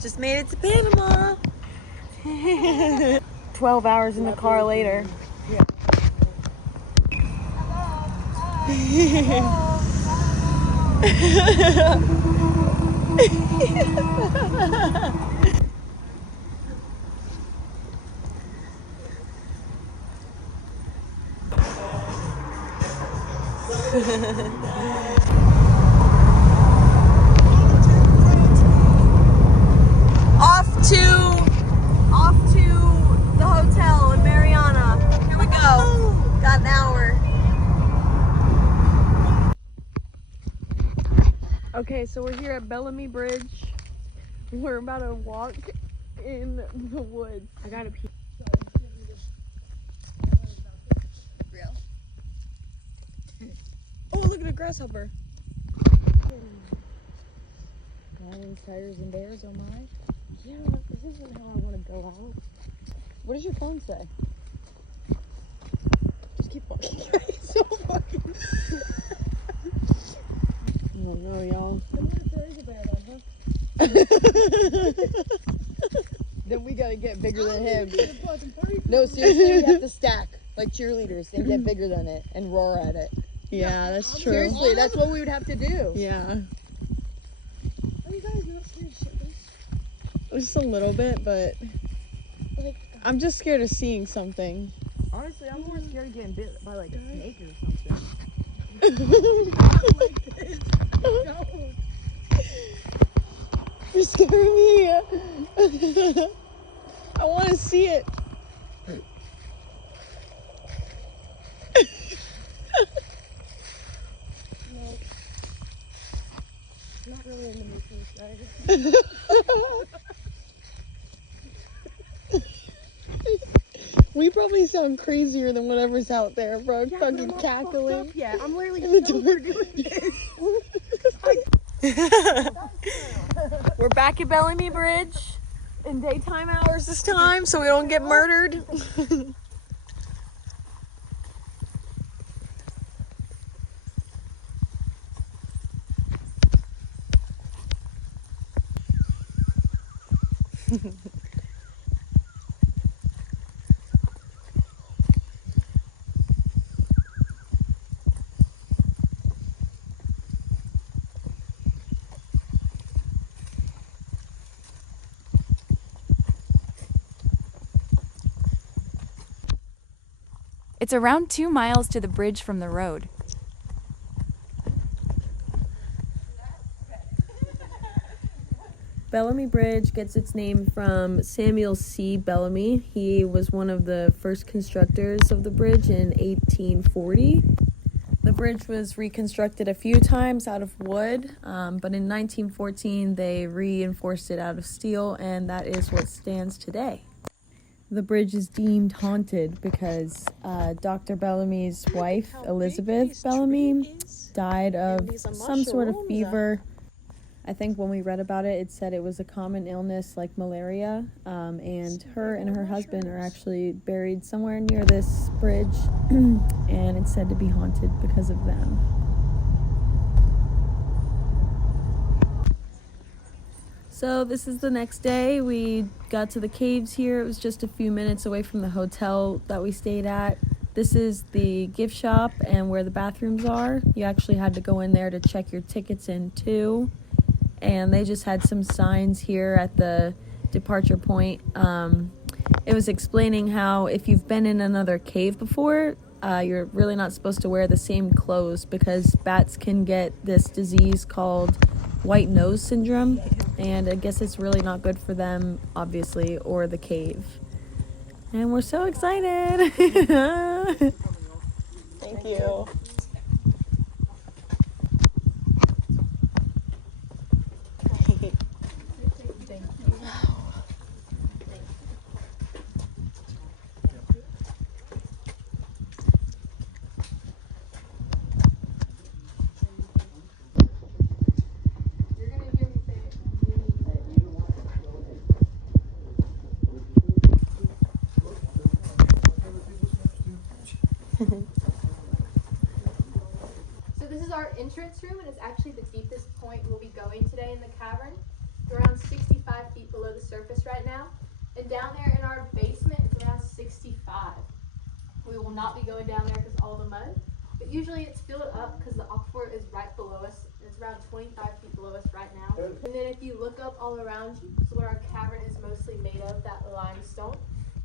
Just made it to Panama. 12 hours in the car later. Yeah. Off to the hotel in Mariana. Here we go. Got an hour. Okay, so we're here at Bellamy Bridge. We're about to walk in the woods. I gotta pee. Real. Oh, look at a grasshopper. Lions, tigers, and bears, oh my. Yeah, this isn't how I want to go out. What does your phone say? Just keep walking. So fucking. Oh no, y'all. Then we gotta get bigger than him. No, seriously, we have to stack like cheerleaders and get bigger than it and roar at it. Yeah, that's true. Seriously, that's what we would have to do. Yeah. Are you guys not scared of shitless? Just a little bit, but Like, I'm just scared of seeing something. honestly, I'm more scared of getting bit by like a snake or something. No. You're scaring me. I want to see it. No. Not really in the mood for this guy. We probably sound crazier than whatever's out there, bro. Yeah, Fucking cackling. Yeah, I'm literally In the sober dark. doing this. We're back at Bellamy Bridge in daytime hours this time, so we don't get murdered. It's around 2 miles to the bridge from the road. Bellamy Bridge gets its name from Samuel C. Bellamy. He was one of the first constructors of the bridge in 1840. The bridge was reconstructed a few times out of wood, but in 1914 they reinforced it out of steel, and that is what stands today. The bridge is deemed haunted because Dr. Bellamy's wife, Elizabeth Bellamy, died of some sort of fever. I think when we read about it, it said it was a common illness like malaria, and her and her husband are actually buried somewhere near this bridge, and it's said to be haunted because of them. So this is the next day. We got to the caves here. It was just a few minutes away from the hotel that we stayed at. This is the gift shop and where the bathrooms are. You actually had to go in there to check your tickets in too. And they just had some signs here at the departure point. It was explaining how if you've been in another cave before, you're really not supposed to wear the same clothes because bats can get this disease called white nose syndrome, and I guess it's really not good for them, obviously, or the cave. And we're so excited. Thank you. So this is our entrance room, and it's actually the deepest point we'll be going today in the cavern. We're around 65 feet below right now. And down there in our basement, it's around 65. We will not be going down there because all the mud. But usually it's filled up because the aquifer is right below us. It's around 25 feet below us right now. And then if you look up all around you, so what our cavern is mostly made of, that limestone.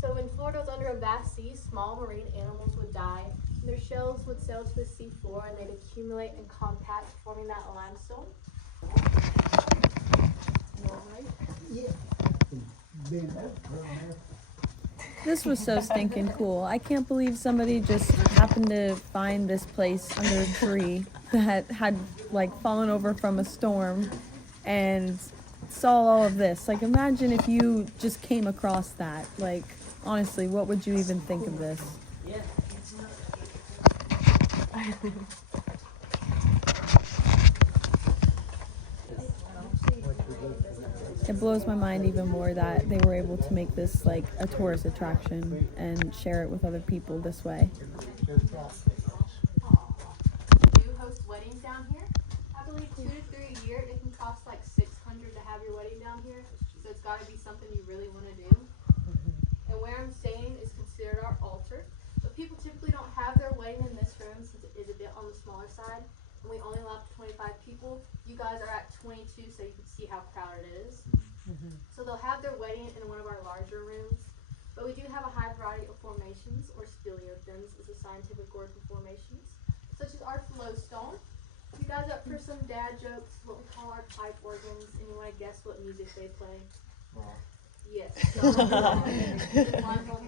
So when Florida was under a vast sea, small marine animals would die. And their shells would sail to the sea floor and they'd accumulate and compact, forming that limestone. This was so stinking cool. I can't believe somebody just happened to find this place under a tree that had like fallen over from a storm and saw all of this. Like, imagine if you just came across that. Like, honestly, what would you even think of this? It blows my mind even more that they were able to make this like a tourist attraction and share it with other people this way. We do host weddings down here. I believe 2 to 3 a year. It can cost like $600 to have your wedding down here. So it's got to be something you really want to do. And where I'm staying is considered our altar. But people typically don't have their wedding in this room since it is a bit on the smaller side. And we only allow up to 25 people. You guys are at 22, so you can see how crowded it is. So they'll have their wedding in one of our larger rooms. But we do have a high variety of formations, or speleothems is a scientific word for formations, such as our flowstone. You guys up for some dad jokes, what we call our pipe organs, and you want to guess what music they play? Yes.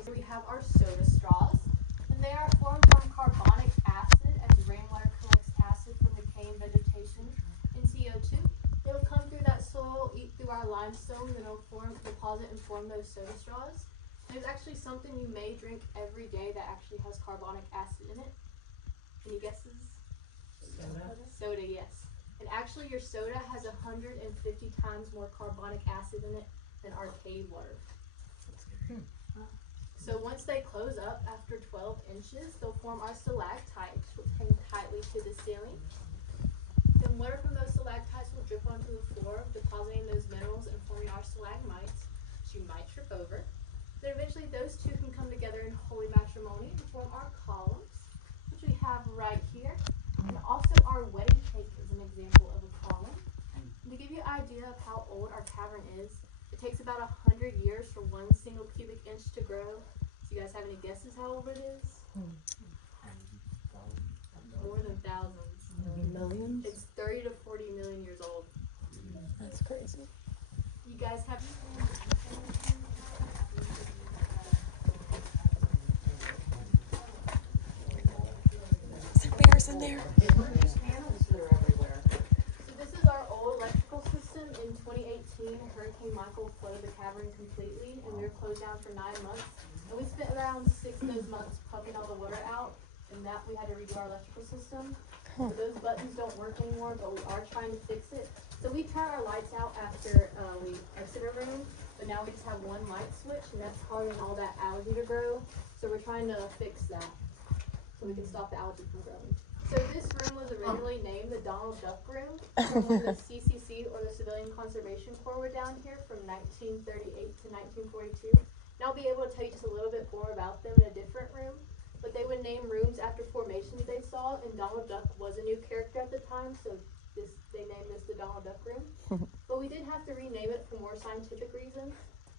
We have our soda straws, and they are formed from carbonic acid as rainwater collects acid from decaying vegetation and CO2. It'll come through that soil, eat through our limestone, then it'll deposit and form those soda straws. There's actually something you may drink every day that actually has carbonic acid in it. Any guesses? Soda, yes. And actually your soda has 150 times more carbonic acid in it than our cave water. So once they close up after 12 inches, they'll form our stalactites, which hang tightly to the ceiling. Then water from those stalactites will drip onto the floor, depositing those minerals and forming our stalagmites, which you might trip over. Then eventually those two can come together in holy matrimony and form our columns, which we have right here. And also our wedding cake is an example of a column. And to give you an idea of how old our cavern is, it takes about 100 years for 1 single cubic inch to grow. Do you guys have any guesses how old it is? More than thousands. Millions? It's 30 to 40 million years old. That's crazy. You guys have Is there bears in there? So this is our old electrical system. In 2018, Hurricane Michael flooded the cavern completely, and we were closed down for 9 months. And we spent around 6 of those months pumping all the water out, and that we had to redo our electrical system. So those buttons don't work anymore, but we are trying to fix it. So we turn our lights out after we exit a room, but now we just have one light switch, and that's causing all that algae to grow. So we're trying to fix that so we can stop the algae from growing. So this room was originally named the Donald Duck Room from when the CCC, or the Civilian Conservation Corps, were down here from 1938 to 1942. And I'll be able to tell you just a little bit more about them in a different room. But they would name rooms after formations they saw, and Donald Duck was a new character at the time, so they named this the Donald Duck Room. But we did have to rename it for more scientific reasons.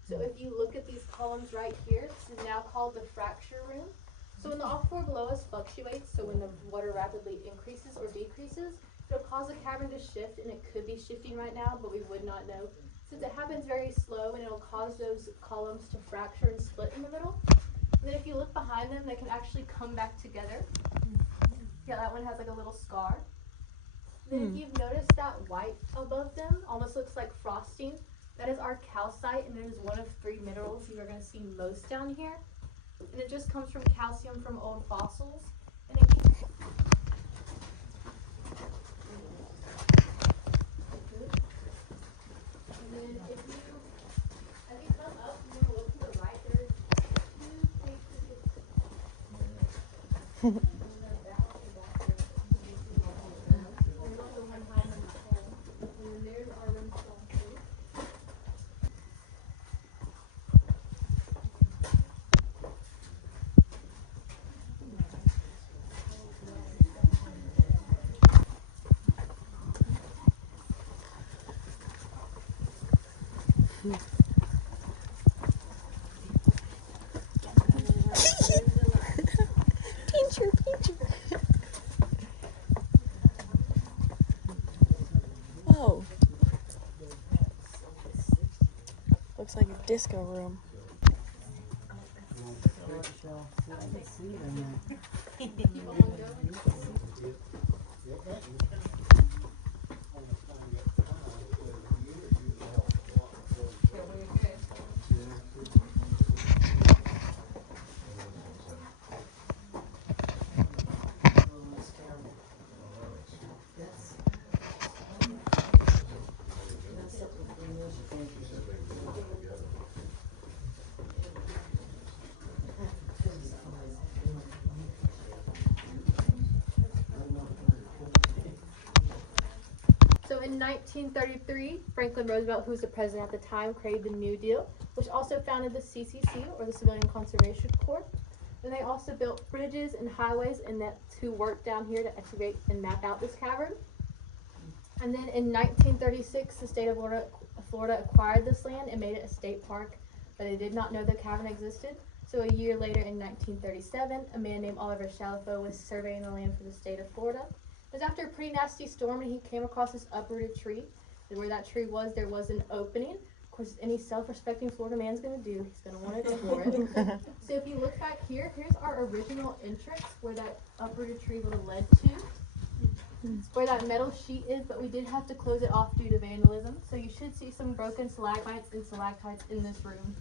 So if you look at these columns right here, this is now called the fracture room. So when the aquifer below us fluctuates, so when the water rapidly increases or decreases, it'll cause the cavern to shift, and it could be shifting right now, but we would not know. Since it happens very slow, and it'll cause those columns to fracture and split in the middle. And then if you look behind them, they can actually come back together. Yeah, that one has like a little scar. Then if you've noticed that white above them, almost looks like frosting, that is our calcite, and it is one of 3 minerals you are going to see most down here. And it just comes from calcium from old fossils. And it can and then if you come up, you're going to look to the right, there's 2 places. And there's also one high on the pole. And then there's our rimstone too. Oh. Looks like a disco room. So in 1933, Franklin Roosevelt, who was the president at the time, created the New Deal, which also founded the CCC, or the Civilian Conservation Corps. And they also built bridges and highways and that to work down here to excavate and map out this cavern. And then in 1936, the state of Florida acquired this land and made it a state park, but they did not know the cavern existed. So a year later, in 1937, a man named Oliver Chalfant was surveying the land for the state of Florida. It was after a pretty nasty storm, and he came across this uprooted tree. And where that tree was, there was an opening. Of course, any self-respecting Florida man's going to do, he's going to want to explore it. So if you look back here, here's our original entrance where that uprooted tree would have led to. It's where that metal sheet is, but we did have to close it off due to vandalism. So you should see some broken stalagmites and stalactites in this room.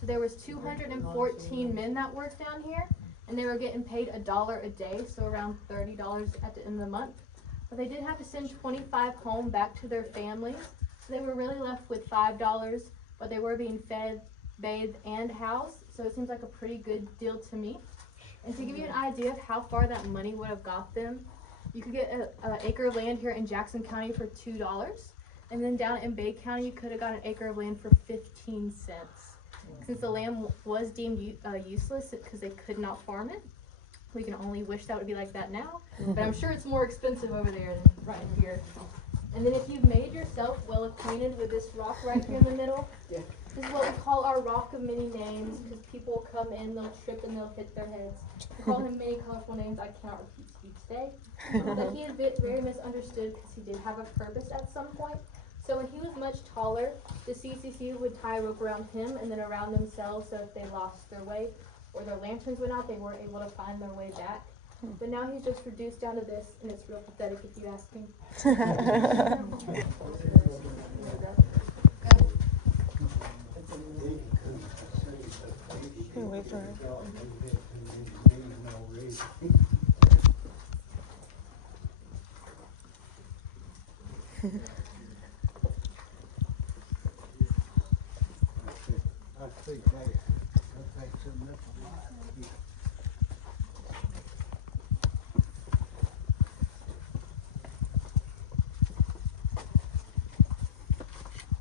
So there was 214 men that worked down here, and they were getting paid $1 a day, so around $30 at the end of the month. But they did have to send 25 home back to their families, so they were really left with $5, but they were being fed, bathed, and housed, so it seems like a pretty good deal to me. And to give you an idea of how far that money would have got them, you could get an acre of land here in Jackson County for $2, and then down in Bay County, you could have got an acre of land for 15 cents. Since the land was deemed useless because they could not farm it, we can only wish that would be like that now. But I'm sure it's more expensive over there than right here. And then if you've made yourself well acquainted with this rock right here in the middle, this is what we call our rock of many names, because people come in, they'll trip and they'll hit their heads. We call him many colorful names I cannot repeat each day. But he is very misunderstood because he did have a purpose at some point. So when he was much taller, the CCC would tie a rope around him and then around themselves, so if they lost their way or their lanterns went out, they weren't able to find their way back. But now he's just reduced down to this, and it's real pathetic if you ask me. Wait for her. I think that takes a mental life.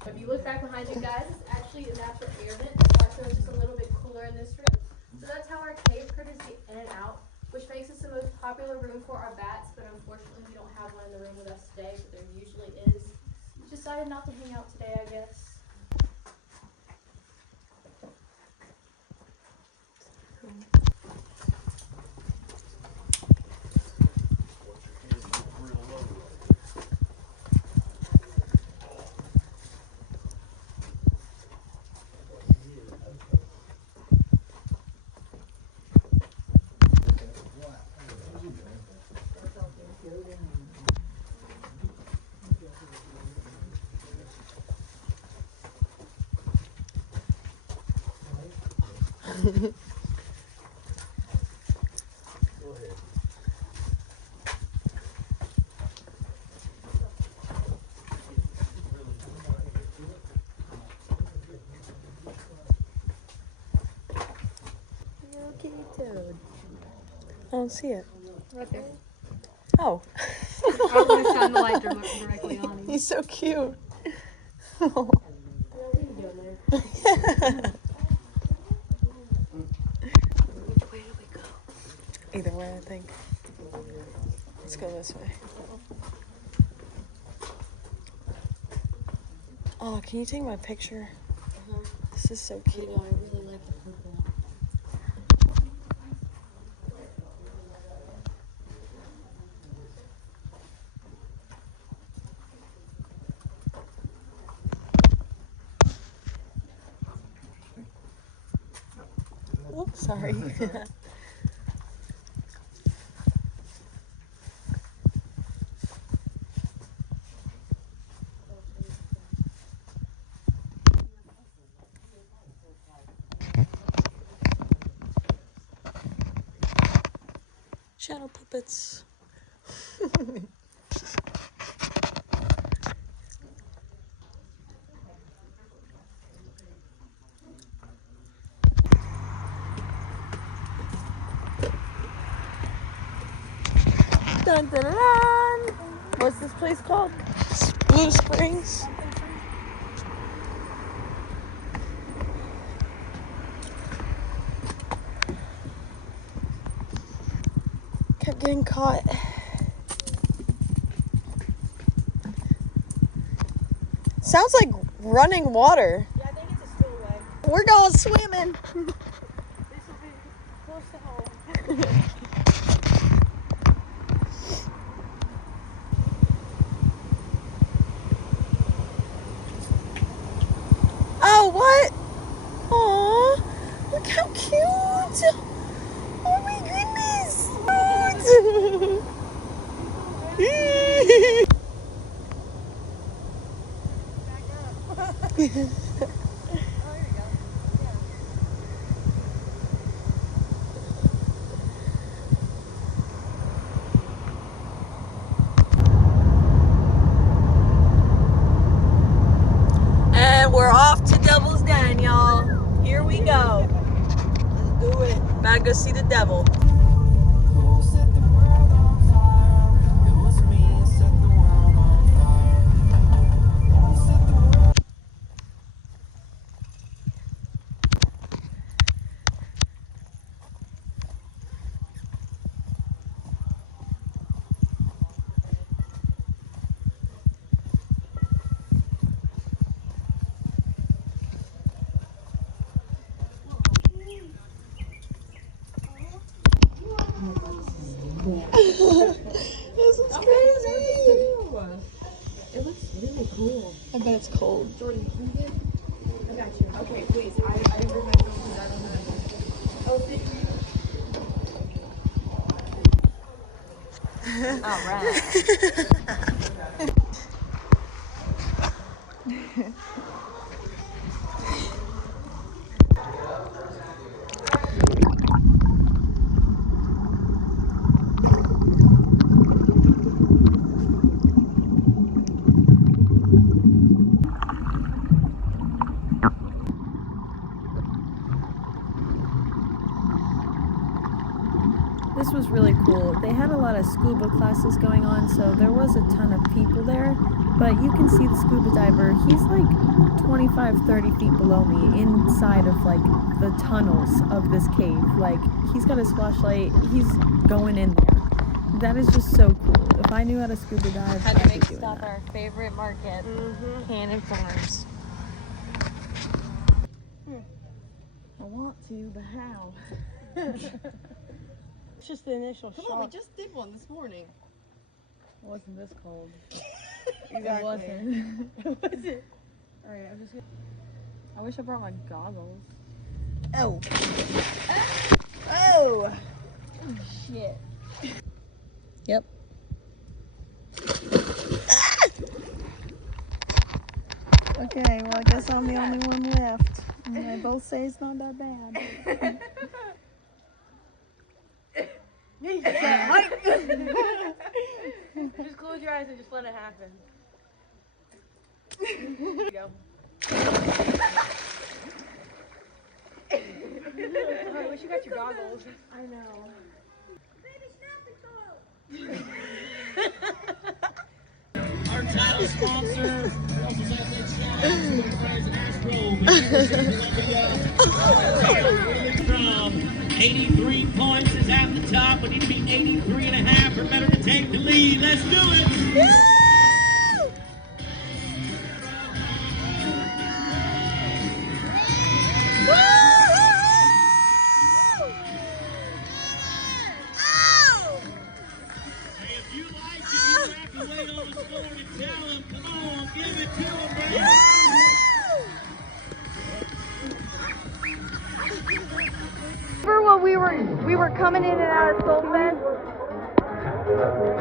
If you look back behind you guys, it's actually a natural air vent, so it's just a little bit cooler in this room. So that's how our cave critters get in and out, which makes this the most popular room for our bats, but unfortunately we don't have one in the room with us today, but there usually is. Decided not to hang out today, I guess. I don't see it. Right there. Oh. I want to shine the light directly on him. He's so cute. What are you doing there? Which way do we go? Either way, I think. Let's go this way. Oh, can you take my picture? This is so cute. I really like the purple. Oops, sorry. Shadow puppets. Dun, dun, dun, dun. What's this place called? Blue Springs. Kept getting caught. Sounds like running water. Yeah, I think it's a spillway. We're going swimming. This will be close to home. Oh, what? Aw, look how cute. Oh my goodness. And we're off to Devil's Den, y'all. Here we go. Let's do it. About to go see the devil. Who set the world on fire? It was me that set the world on fire. Who set the world? This is crazy. It looks really cool. I bet it's cold. Jordan, can you get? I got you. Okay, please. I remember my phone because I don't know. Oh, thank you. All right. This was really cool. They had a lot of scuba classes going on, so there was a ton of people there. But you can see the scuba diver. He's like 25, 30 feet below me inside of like the tunnels of this cave. Like he's got his flashlight. He's going in there. That is just so cool. If I knew how to scuba dive, Had I'd to be make doing stop that. our favorite market, Cannon Farms. I want to, but how? It's just the initial shock. Come on, we just did one this morning. It wasn't this cold. Exactly. It wasn't. It wasn't. Alright, I'm just gonna... I wish I brought my goggles. Oh. Oh! Shit. Yep. Okay, well I guess I'm the only one left. And they both say it's not that bad. Just close your eyes and just let it happen. There you go. I wish you got your goggles. I know. Our title sponsor, from 83 points is at the top. We need to be 83 and a half or better to take the lead. Let's do it. we were coming in and out of Soulfest.